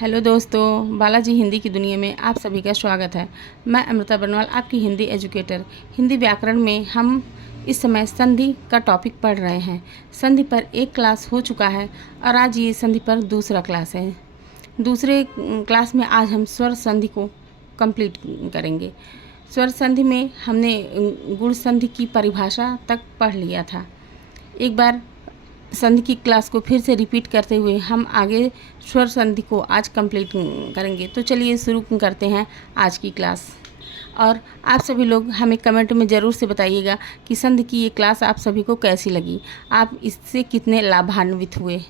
Hello दोस्तों, बालाजी हिंदी की दुनिया में आप सभी का स्वागत है। मैं अमृता बरनवाल, आपकी हिंदी एजुकेटर। हिंदी व्याकरण में हम इस समय संधि का टॉपिक पढ़ रहे हैं। संधि पर एक क्लास हो चुका है और आज ये संधि पर दूसरा क्लास है। दूसरे क्लास में आज हम स्वर संधि को कंप्लीट करेंगे। स्वर संधि में हमने गुण संधि की परिभाषा तक पढ़ लिया था। एक बार संधि की क्लास को फिर से रिपीट करते हुए हम आगे स्वर संधि को आज कंप्लीट करेंगे। तो चलिए शुरू करते हैं आज की क्लास। और आप सभी लोग हमें कमेंट में ज़रूर से बताइएगा कि संधि की ये क्लास आप सभी को कैसी लगी, आप इससे कितने लाभान्वित हुए।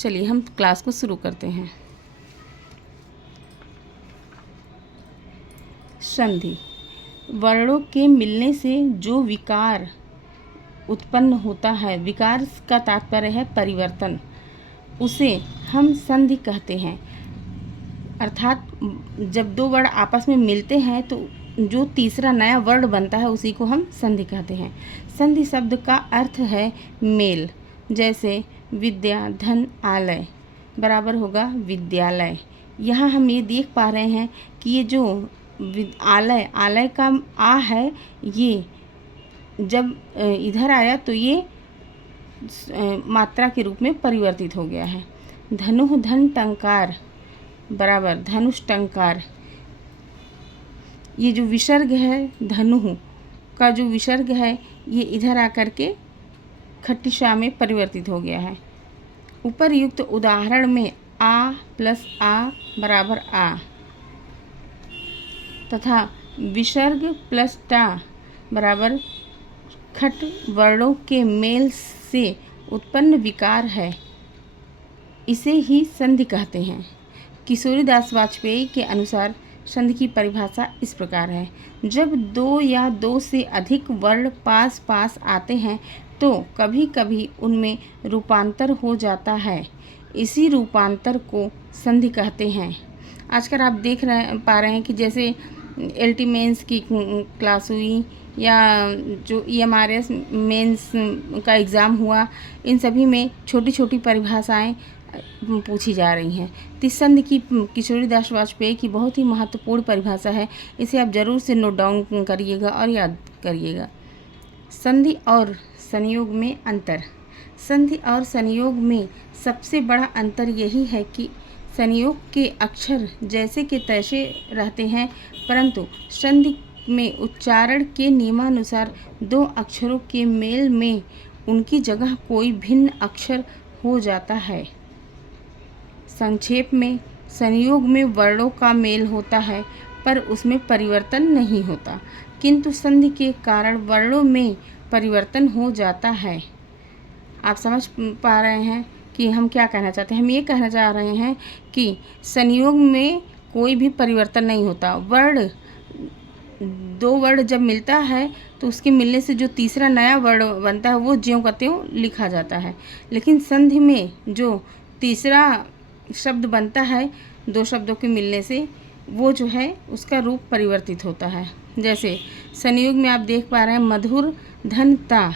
चलिए हम क्लास को शुरू करते हैं। संधि वर्णों के मिलने से जो विकार उत्पन्न होता है, विकार का तात्पर्य है परिवर्तन, उसे हम संधि कहते हैं। अर्थात जब दो वर्ण आपस में मिलते हैं तो जो तीसरा नया वर्ण बनता है उसी को हम संधि कहते हैं। संधि शब्द का अर्थ है मेल। जैसे विद्या धन आलय बराबर होगा विद्यालय। यहाँ हम ये देख पा रहे हैं कि ये जो आलय आलय का आ है, ये जब इधर आया तो ये मात्रा के रूप में परिवर्तित हो गया है। धनुः धन टंकार बराबर धनुष टंकार। ये जो विसर्ग है धनुः का जो विसर्ग है ये इधर आकर के खट्टी शा में परिवर्तित हो गया है। उपर्युक्त उदाहरण में आ प्लस आ बराबर आ तथा विसर्ग प्लस टा बराबर खट वर्णों के मेल से उत्पन्न विकार है, इसे ही संधि कहते हैं। किशोरीदास वाजपेयी के अनुसार संधि की परिभाषा इस प्रकार है। जब दो या दो से अधिक वर्ण पास पास आते हैं तो कभी कभी उनमें रूपांतर हो जाता है, इसी रूपांतर को संधि कहते हैं। आजकल आप पा रहे हैं कि जैसे एलटी मेंस की क्लास हुई या जो EMRS मेंस का एग्ज़ाम हुआ, इन सभी में छोटी छोटी परिभाषाएं पूछी जा रही हैं। तो संधि की किशोरीदास वाजपेयी की बहुत ही महत्वपूर्ण परिभाषा है, इसे आप ज़रूर से नोट डाउन करिएगा और याद करिएगा। संधि और संयोग में अंतर। संधि और संयोग में सबसे बड़ा अंतर यही है कि संयोग के अक्षर जैसे के तैसे रहते हैं, परंतु संधि में उच्चारण के नियमानुसार दो अक्षरों के मेल में उनकी जगह कोई भिन्न अक्षर हो जाता है। संक्षेप में संयोग में वर्णों का मेल होता है पर उसमें परिवर्तन नहीं होता, किंतु संधि के कारण वर्णों में परिवर्तन हो जाता है। आप समझ पा रहे हैं कि हम क्या कहना चाहते हैं। हम ये कहना चाह रहे हैं कि संयोग में कोई भी परिवर्तन नहीं होता। दो वर्ण जब मिलता है तो उसके मिलने से जो तीसरा नया वर्ण बनता है वो ज्यों का त्यों लिखा जाता है, लेकिन संधि में जो तीसरा शब्द बनता है दो शब्दों के मिलने से, वो जो है उसका रूप परिवर्तित होता है। जैसे संयोग में आप देख पा रहे हैं मधुर धनता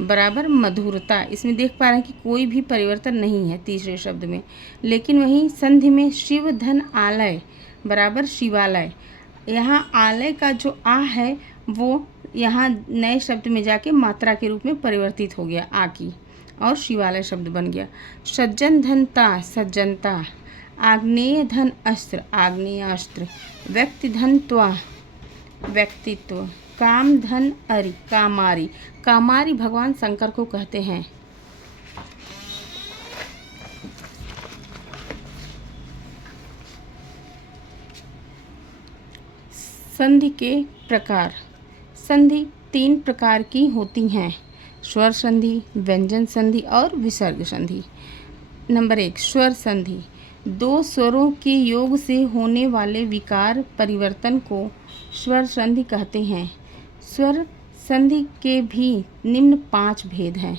बराबर मधुरता, इसमें देख पा रहे हैं कि कोई भी परिवर्तन नहीं है तीसरे शब्द में। लेकिन वहीं संधि में शिव धन आलय बराबर शिवालय, यहाँ आलय का जो आ है वो यहाँ नए शब्द में जाके मात्रा के रूप में परिवर्तित हो गया आ की, और शिवालय शब्द बन गया। सज्जन धनता सज्जनता, आग्नेय धन अस्त्र आग्नेयास्त्र, व्यक्ति धन त्वा व्यक्तित्व, काम धन अरि कामारी, कामारी भगवान शंकर को कहते हैं। संधि के प्रकार। संधि तीन प्रकार की होती हैं: स्वर संधि, व्यंजन संधि और विसर्ग संधि। नंबर 1 स्वर संधि। दो स्वरों के योग से होने वाले विकार परिवर्तन को स्वर संधि कहते हैं। स्वर संधि के भी निम्न 5 भेद हैं।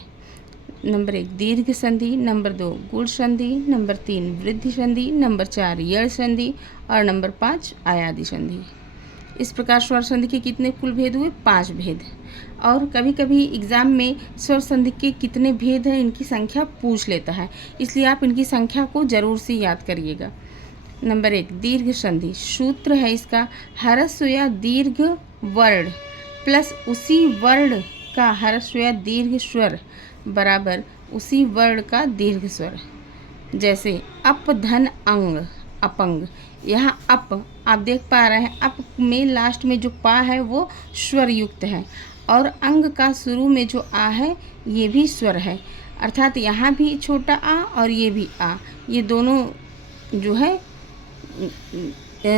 नंबर 1 दीर्घ संधि, नंबर 2 गुण संधि, नंबर 3 वृद्धि संधि, नंबर 4 यड़ संधि और नंबर 5 आयादी संधि। इस प्रकार स्वर संधि के कितने कुल भेद हुए? 5 भेद। और कभी कभी एग्ज़ाम में स्वर संधि के कितने भेद हैं इनकी संख्या पूछ लेता है, इसलिए आप इनकी संख्या को ज़रूर से याद करिएगा। नंबर 1 दीर्घ संधि। सूत्र है इसका, ह्रस्व या दीर्घ वर्ण प्लस उसी वर्ण का ह्रस्व या दीर्घ स्वर बराबर उसी वर्ण का दीर्घ स्वर। जैसे अप धन अंग, अपंग। यहाँ अप आप देख पा रहे हैं, अप में लास्ट में जो पा है वो स्वर युक्त है, और अंग का शुरू में जो आ है ये भी स्वर है, अर्थात यहाँ भी छोटा आ और ये भी आ, ये दोनों जो है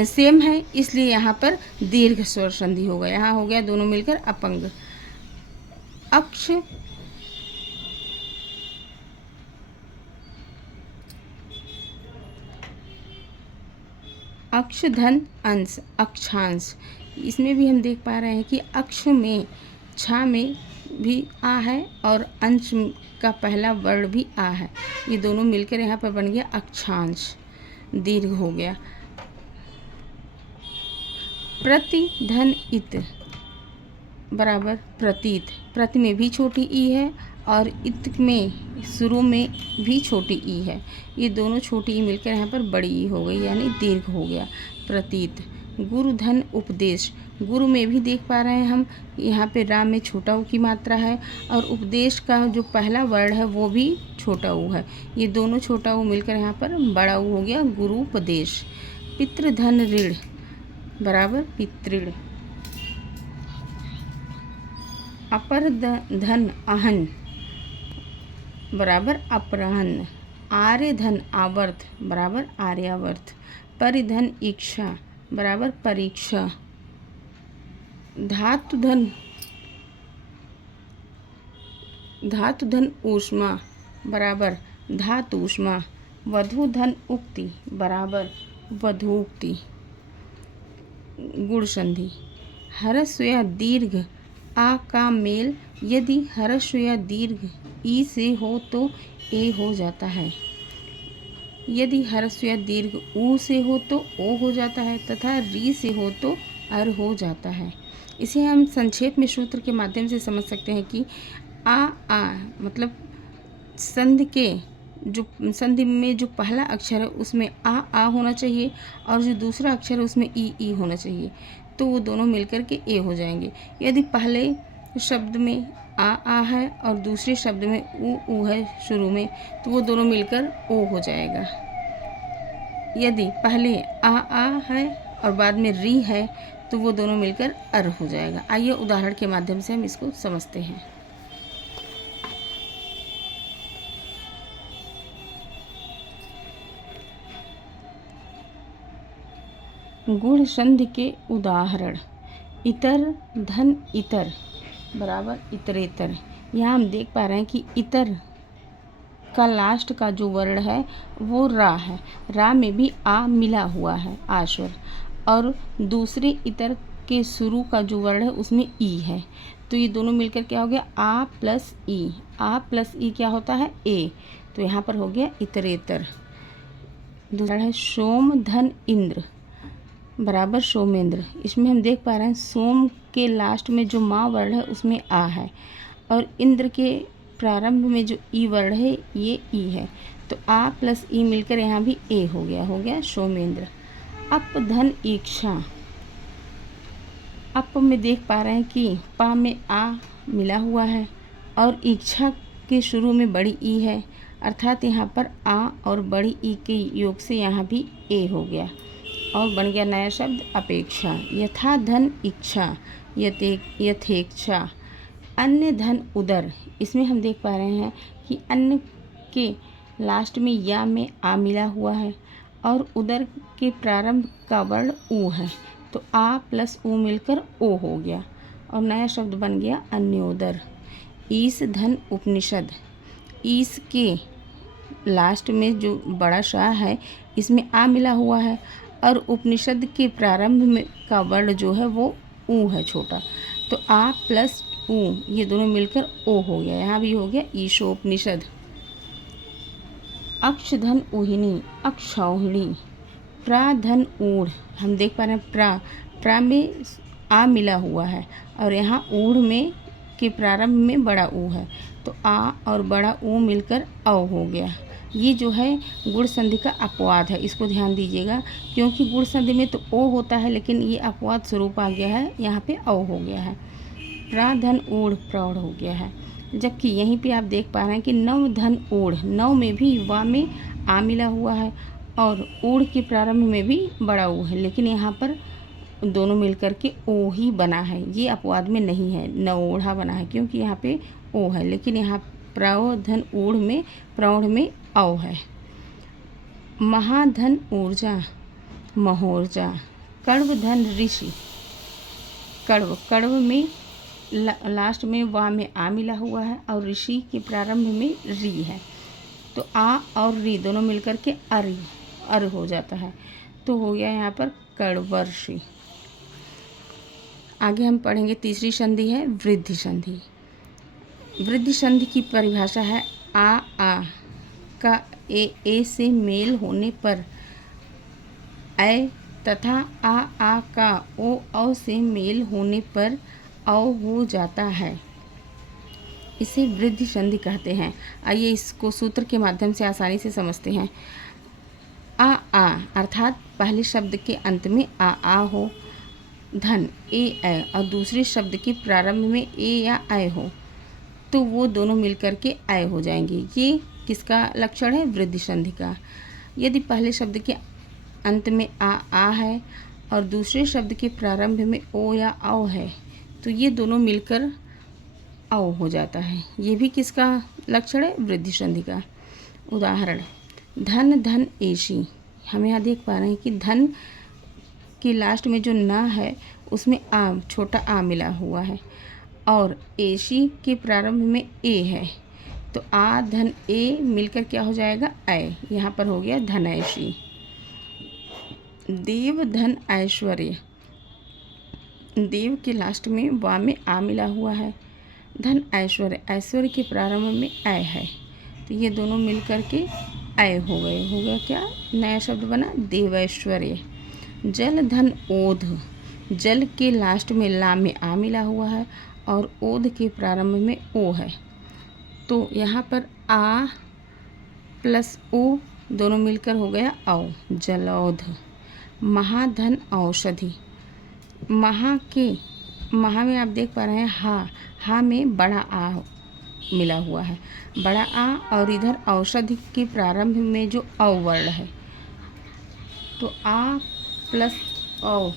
सेम है, इसलिए यहाँ पर दीर्घ स्वर संधि होगा। यहाँ हो गया दोनों मिलकर अपंग। अक्ष अक्ष धन अंश, अक्षांश। इसमें भी हम देख पा रहे हैं कि अक्ष में छा में भी आ है और अंश का पहला वर्ण भी आ है, ये दोनों मिलकर यहाँ पर बन गया अक्षांश, दीर्घ हो गया। प्रति धन इत बराबर प्रतीत। प्रति में भी छोटी ई है और इत में शुरू में भी छोटी ई है, ये दोनों छोटी ई मिलकर यहाँ पर बड़ी ई हो गई, यानी दीर्घ हो गया प्रतीत। गुरु धन उपदेश। गुरु में भी देख पा रहे हैं हम, यहाँ पे रा में छोटा ऊ की मात्रा है और उपदेश का जो पहला वर्ण है वो भी छोटा ऊ है, ये दोनों छोटा ऊ मिलकर यहाँ पर बड़ा ऊ हो गया गुरु उपदेश। पितृ धन ऋण बराबर पितृण। अपर धन अहन बराबर अपराहन। आर्य धन आवर्त बराबर आर्यावर्त। परिधन इच्छा बराबर परीक्षा। धातु धन ऊष्मा बराबर धातु ऊष्मा। वधु धन उक्ति बराबर वधूक्ति। गुण संधि। ह्रस्व या दीर्घ आ का मेल यदि ह्रस्व या दीर्घ ई से हो तो ए हो जाता है, यदि ह्रस्व या दीर्घ ऊ से हो तो ओ हो जाता है तथा री से हो तो अर हो जाता है। इसे हम संक्षेप में सूत्र के माध्यम से समझ सकते हैं कि आ मतलब संधि में जो पहला अक्षर है उसमें आ होना चाहिए और जो दूसरा अक्षर है उसमें ई होना चाहिए, तो वो दोनों मिलकर के ए हो जाएंगे। यदि पहले शब्द में आ है और दूसरे शब्द में ऊ है शुरू में, तो वो दोनों मिलकर ओ हो जाएगा। यदि पहले आ है और बाद में री है तो वो दोनों मिलकर अर हो जाएगा। आइए उदाहरण के माध्यम से हम इसको समझते हैं। गुण संधि के उदाहरण। इतर धन इतर बराबर इतरेतर। यहाँ हम देख पा रहे हैं कि इतर का लास्ट का जो वर्ण है वो रा है, रा में भी आ मिला हुआ है आश्वर, और दूसरे इतर के शुरू का जो वर्ण है उसमें ई है, तो ये दोनों मिलकर क्या हो गया आ प्लस ई। आ प्लस ई क्या होता है ए, तो यहाँ पर हो गया इतरेतर। दूसरा है सोम धन इंद्र बराबर सोमेंद्र। इसमें हम देख पा रहे हैं सोम के लास्ट में जो माँ वर्ण है उसमें आ है और इंद्र के प्रारंभ में जो ई वर्ण है ये ई है, तो आ प्लस ई मिलकर यहाँ भी ए हो गया सोमेंद्र। अप धन इच्छा। अप में देख पा रहे हैं कि पा में आ मिला हुआ है और इच्छा के शुरू में बड़ी ई है, अर्थात यहाँ पर आ और बड़ी ई के योग से यहाँ भी ए हो गया और बन गया नया शब्द अपेक्षा। यथा धन इच्छा यथेच्छा। अन्य धन उदर। इसमें हम देख पा रहे हैं कि अन्य के लास्ट में या में आ मिला हुआ है और उदर के प्रारंभ का वर्ण ऊ है, तो आ प्लस ऊ मिलकर ओ हो गया और नया शब्द बन गया अन्योदर। ईस धन उपनिषद। ईस के लास्ट में जो बड़ा शाह है इसमें आ मिला हुआ है और उपनिषद के प्रारंभ में का वर्ण जो है वो ऊ है छोटा, तो आ प्लस ऊ ये दोनों मिलकर ओ हो गया, यहाँ भी हो गया ईशोपनिषद। अक्ष धन ऊहिणी अक्षौहिणी। प्रा धन ऊढ़। हम देख पा रहे हैं प्रा में आ मिला हुआ है और यहाँ ऊढ़ में के प्रारंभ में बड़ा ऊ है, तो आ और बड़ा ऊ मिलकर औ हो गया। ये जो है गुण संधि का अपवाद है, इसको ध्यान दीजिएगा, क्योंकि गुण संधि में तो ओ होता है, लेकिन ये अपवाद स्वरूप आ गया है, यहाँ पे औ हो गया है। प्रा धन ऊढ़ प्रौढ़ हो गया है। जबकि यहीं पे आप देख पा रहे हैं कि नव धन ऊढ़, नव में भी वा में आ मिला हुआ है और ऊढ़ के प्रारंभ में भी बड़ा ऊ है, लेकिन यहाँ पर दोनों मिलकर के ओ ही बना है, ये अपवाद में नहीं है, नवोढ़ा बना है, क्योंकि यहाँ पे ओ है, लेकिन यहाँ प्रौधन ऊढ़ में प्रौढ़ में औ है। महाधन ऊर्जा महोर्जा। कण्व धन ऋषि, कण्व, कण्व में लास्ट में वा में आ मिला हुआ है और ऋषि के प्रारंभ में री है, तो आ और री दोनों मिलकर के अर हो जाता है, तो हो गया यहाँ पर कण्वर्षि। आगे हम पढ़ेंगे तीसरी संधि है वृद्धि संधि। वृद्धि संधि की परिभाषा है आ का ए से मेल होने पर ऐ तथा आ का ओ से मेल होने पर औ हो जाता है, इसे वृद्धि संधि कहते हैं। आइए इसको सूत्र के माध्यम से आसानी से समझते हैं। आ अर्थात पहले शब्द के अंत में आ हो, धन ए और दूसरे शब्द के प्रारंभ में ए या ऐ हो, तो वो दोनों मिलकर के ऐ हो जाएंगे। ये किसका लक्षण है? वृद्धि संधि का। यदि पहले शब्द के अंत में आ है और दूसरे शब्द के प्रारंभ में ओ या औ है, तो ये दोनों मिलकर औ हो जाता है। ये भी किसका लक्षण है? वृद्धि संधि का। उदाहरण, धन धन एशी। हम यहाँ देख पा रहे हैं कि धन के लास्ट में जो न है उसमें आ, छोटा आ मिला हुआ है और एशी के प्रारंभ में ए है, तो आ धन ए मिलकर क्या हो जाएगा? ऐ। यहाँ पर हो गया धनैषी। देव धन ऐश्वर्य। देव के लास्ट में वा में आ मिला हुआ है, धन ऐश्वर्य, ऐश्वर्य के प्रारंभ में ऐ है, तो ये दोनों मिलकर के ऐ हो गए। हो गया क्या? नया शब्द बना देवैश्वर्य। जल धन ओध। जल के लास्ट में ला में आ मिला हुआ है और ओध के प्रारंभ में ओ है, तो यहाँ पर आ प्लस ओ दोनों मिलकर हो गया औ, जलौध। महाधन औषधि। महा में आप देख पा रहे हैं हा में बड़ा आ मिला हुआ है, बड़ा आ, और इधर औषधि के प्रारंभ में जो औ वर्ण है, तो आ प्लस औ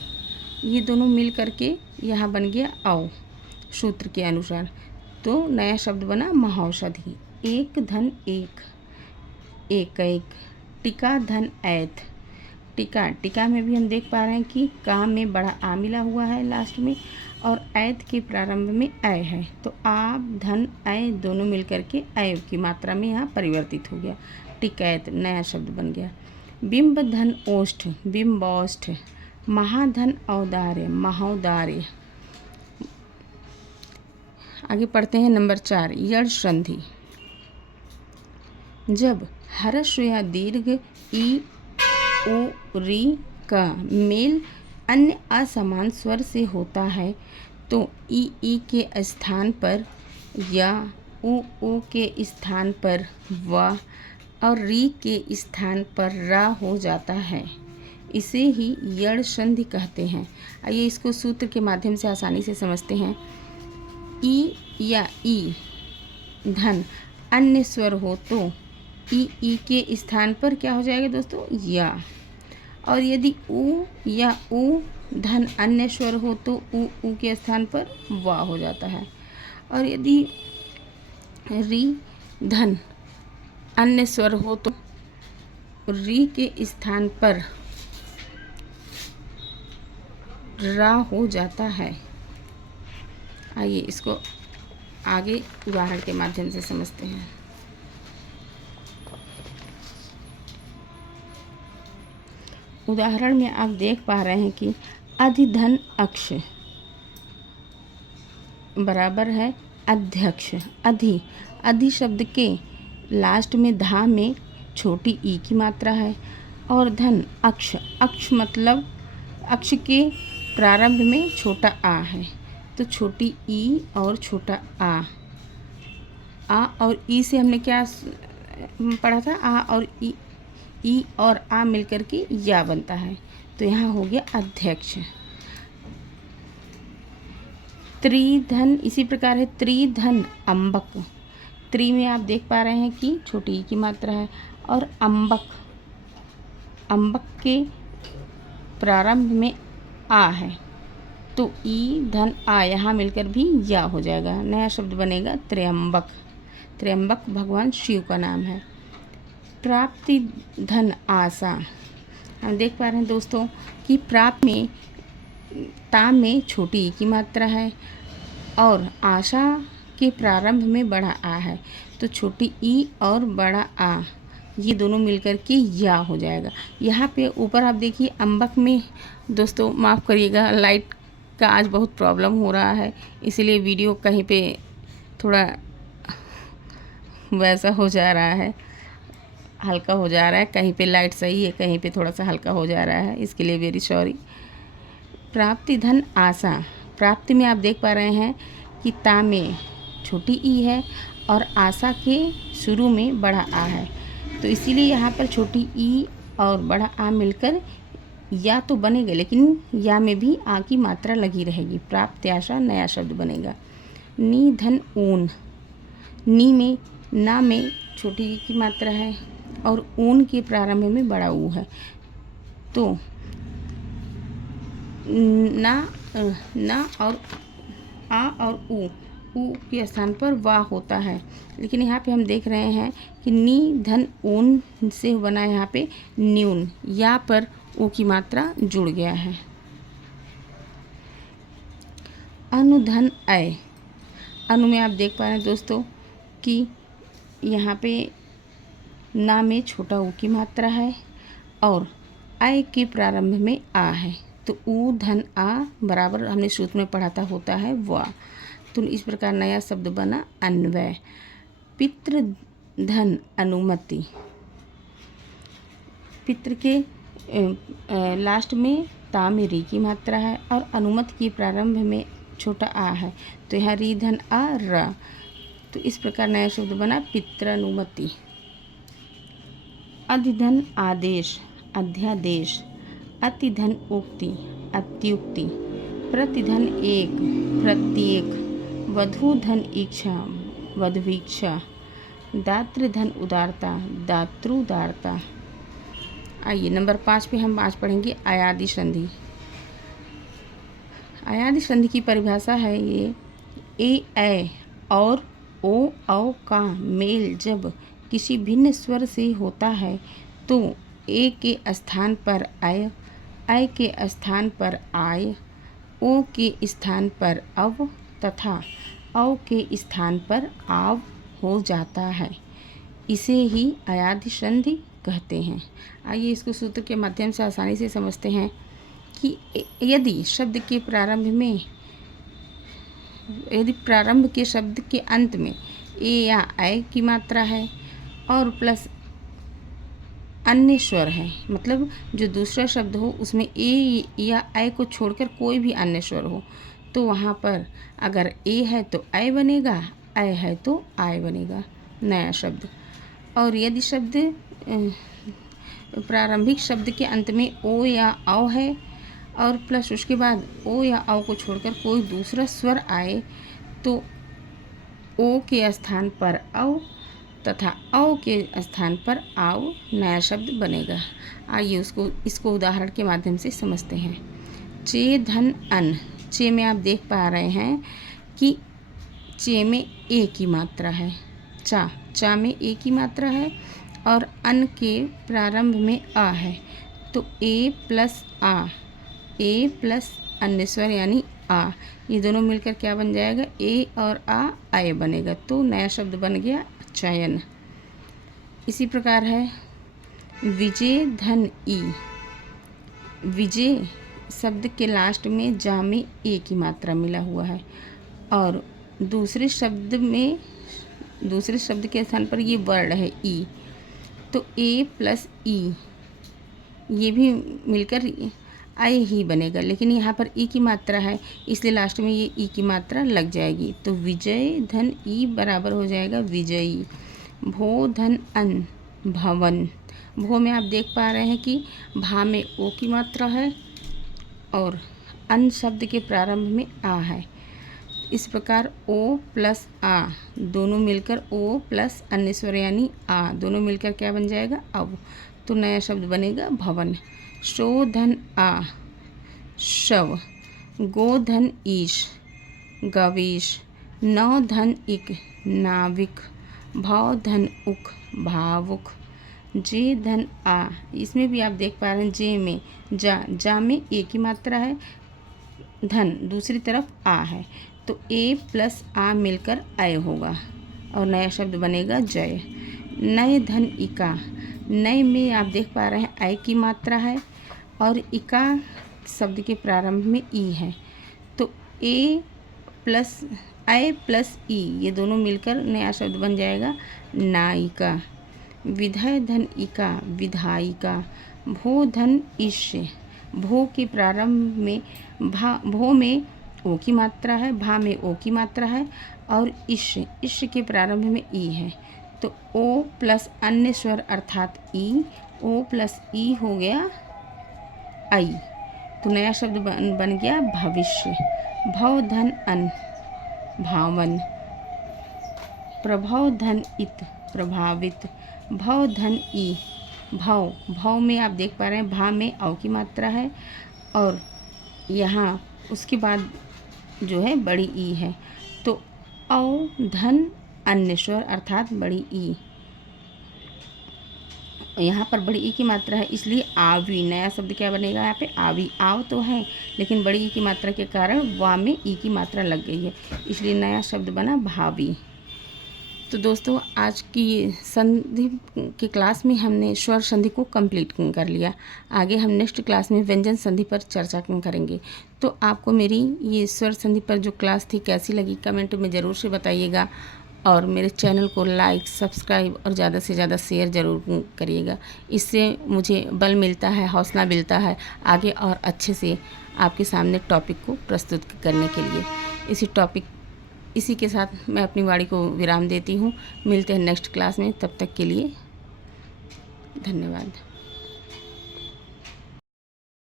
ये दोनों मिल करके यहाँ बन गया औ सूत्र के अनुसार, तो नया शब्द बना महौषधि। एक धन एक। टिका धन ऐत। टिका में भी हम देख पा रहे हैं कि का में बड़ा आ मिला हुआ है लास्ट में और ऐत के प्रारंभ में ऐ है, तो आ धन ऐ दोनों मिलकर के ऐ की मात्रा में यहाँ परिवर्तित हो गया, टिकैत नया शब्द बन गया। बिंब धन ओष्ठ, बिंबौष्ठ। महाधन औदार्य, महोदार्य। आगे पढ़ते हैं नंबर 4 यड़ संधि। जब हर्ष या दीर्घ ई ओ री का मेल अन्य असमान स्वर से होता है, तो ई के स्थान पर या ओ के स्थान पर व और री के स्थान पर रा हो जाता है, इसे ही यड़ संधि कहते हैं। आइए इसको सूत्र के माध्यम से आसानी से समझते हैं। ई या ई धन अन्य स्वर हो तो ई के स्थान पर क्या हो जाएगा दोस्तों? या। और यदि ऊ या ऊ धन अन्य स्वर हो तो ऊ के स्थान पर वा हो जाता है। और यदि री धन अन्य स्वर हो तो री के स्थान पर रा हो जाता है। आइए इसको आगे उदाहरण के माध्यम से समझते हैं। उदाहरण में आप देख पा रहे हैं कि अधिधन अक्ष बराबर है अध्यक्ष। अधि शब्द के लास्ट में धा में छोटी ई की मात्रा है और धन अक्ष मतलब अक्ष के प्रारंभ में छोटा आ है, तो छोटी ई और छोटा आ और ई से हमने क्या पढ़ा था, आ और ई और आ मिलकर के या बनता है, तो यहाँ हो गया अध्यक्ष। त्रिधन इसी प्रकार है, त्रिधन अम्बक। त्रि में आप देख पा रहे हैं कि छोटी ई की मात्रा है, और अम्बक, अम्बक के प्रारंभ में आ है, तो ई धन आ यहाँ मिलकर भी या हो जाएगा, नया शब्द बनेगा त्र्यंबक। त्र्यंबक भगवान शिव का नाम है। प्राप्ति धन आशा, हम देख पा रहे हैं दोस्तों कि प्राप्त में ता में छोटी ई की मात्रा है और आशा के प्रारंभ में बड़ा आ है, तो छोटी ई और बड़ा आ ये दोनों मिलकर के या हो जाएगा। यहाँ पे ऊपर आप देखिए अम्बक में, दोस्तों माफ़ करिएगा लाइट का आज बहुत प्रॉब्लम हो रहा है, इसलिए वीडियो कहीं पे थोड़ा वैसा हो जा रहा है, हल्का हो जा रहा है, कहीं पे लाइट सही है, कहीं पे थोड़ा सा हल्का हो जा रहा है, इसके लिए वेरी सॉरी। प्राप्ति धन आशा, प्राप्ति में आप देख पा रहे हैं कि ता में छोटी ई है और आशा के शुरू में बड़ा आ है, तो इसीलिए यहाँ पर छोटी ई और बड़ा आ मिलकर या तो बनेगा, लेकिन या में भी आ की मात्रा लगी रहेगी, प्राप्त आशा नया शब्द बनेगा। नी धन ऊन, नी में ना में छोटी ई की मात्रा है और ऊन के प्रारंभ में बड़ा ऊ है, तो ना और आ और ऊ के स्थान पर वाह होता है, लेकिन यहाँ पे हम देख रहे हैं कि नी धन ऊन से बना यहाँ पे न्यून, या पर ऊ की मात्रा जुड़ गया है। अनुधन अय, अनु में आप देख पा रहे हैं दोस्तों कि यहाँ पे ना में छोटा ऊ की मात्रा है और अय के प्रारंभ में आ है, तो ऊ धन आ बराबर हमने सूत्र में पढ़ा था होता है वा, तो इस प्रकार नया शब्द बना अन्वय। पितृ धन अनुमति, पितृ के लास्ट में ता में री की मात्रा है और अनुमति के प्रारंभ में छोटा आ है, तो यहाँ री धन आ र, तो इस प्रकार नया शब्द बना पितृनुमति। अधिधन आदेश अध्यादेश, अतिधन उक्ति अत्युक्ति, प्रतिधन एक प्रत्येक, वधूधन इच्छा वधवीक्षा, दातृधन उदारता दातृदारता। आइए नंबर 5 पे हम आज पढ़ेंगे अयादि संधि। अयादि संधि की परिभाषा है ये, ए और ओ औ का मेल जब किसी भिन्न स्वर से होता है तो ए के स्थान पर अय के स्थान पर आय, ओ के स्थान पर अव तथा औ के स्थान पर आव हो जाता है, इसे ही अयादि संधि कहते हैं। आइए इसको सूत्र के माध्यम से आसानी से समझते हैं कि यदि शब्द के प्रारंभ के शब्द के अंत में ए या अय की मात्रा है और प्लस अन्य स्वर है, मतलब जो दूसरा शब्द हो उसमें ए या अय को छोड़कर कोई भी अन्य स्वर हो, तो वहाँ पर अगर ए है तो अय बनेगा, अय है तो आय बनेगा, नया शब्द। और यदि शब्द प्रारंभिक शब्द के अंत में ओ या औ है और प्लस उसके बाद ओ या औ को छोड़कर कोई दूसरा स्वर आए, तो ओ के स्थान पर औ तथा औ के स्थान पर आओ नया शब्द बनेगा। आइए इसको उदाहरण के माध्यम से समझते हैं। चे धन अन, चे में आप देख पा रहे हैं कि चे में ए की मात्रा है, चा में ए की मात्रा है और अन के प्रारंभ में आ है, तो ए प्लस अन्य स्वर यानी आ, ये दोनों मिलकर क्या बन जाएगा, ए और आ आय बनेगा, तो नया शब्द बन गया चयन। इसी प्रकार है विजय धन ई, विजय शब्द के लास्ट में जा में ए की मात्रा मिला हुआ है और दूसरे शब्द के स्थान पर ये वर्ड है ई, तो ए प्लस ई ये भी मिलकर आय ही बनेगा, लेकिन यहाँ पर ई की मात्रा है इसलिए लास्ट में ये ई की मात्रा लग जाएगी। तो विजय धन ई बराबर हो जाएगा विजयी। भो धन अन भवन। भो में आप देख पा रहे हैं कि भा में ओ की मात्रा है और अन शब्द के प्रारंभ में आ है। इस प्रकार ओ प्लस आ दोनों मिलकर ओ प्लस अन्य स्वर यानी आ दोनों मिलकर क्या बन जाएगा अब। तो नया शब्द बनेगा भवन। शो धन आ शव। गो धन ईश गवेश। नौ धन इक नाविक। भाव धन उक भावुक। जे धन आ, इसमें भी आप देख पा रहे हैं जे में जा में ए की मात्रा है, धन दूसरी तरफ आ है, तो ए प्लस आ मिलकर अय होगा और नया शब्द बनेगा जय। नए धन इका। नए में आप देख पा रहे हैं अय की मात्रा है और इका शब्द के प्रारंभ में ई है, तो ए प्लस अय प्लस ई ये दोनों मिलकर नया शब्द बन जाएगा नायिका। विधय धन इका विधायिका। भो धन ईश्य। भो के प्रारंभ में भो में ओ की मात्रा है, भा में ओ की मात्रा है और ईश्य के प्रारंभ में ई है, तो ओ प्लस अन्य स्वर अर्थात ई, ओ प्लस ई हो गया आई, तो नया शब्द बन गया भविष्य। भव धन अन भावन। प्रभव धन इत प्रभावित। भव धन ई भव में आप देख पा रहे हैं भा में औ की मात्रा है और यहाँ उसके बाद जो है बड़ी ई है, तो औ धन अन्य स्वर अर्थात बड़ी ई, यहाँ पर बड़ी ई की मात्रा है इसलिए आवी। नया शब्द क्या बनेगा यहाँ पे आवी। आव तो है लेकिन बड़ी ई की मात्रा के कारण वा में ई की मात्रा लग गई है, इसलिए नया शब्द बना भावी। तो दोस्तों आज की संधि की क्लास में हमने स्वर संधि को कंप्लीट कर लिया। आगे हम नेक्स्ट क्लास में व्यंजन संधि पर चर्चा करेंगे। तो आपको मेरी ये स्वर संधि पर जो क्लास थी कैसी लगी कमेंट में ज़रूर से बताइएगा और मेरे चैनल को लाइक सब्सक्राइब और ज़्यादा से ज़्यादा शेयर ज़रूर करिएगा। इससे मुझे बल मिलता है, हौसला मिलता है आगे और अच्छे से आपके सामने टॉपिक को प्रस्तुत करने के लिए। इसी के साथ मैं अपनी वाणी को विराम देती हूँ। मिलते हैं नेक्स्ट क्लास में, तब तक के लिए धन्यवाद।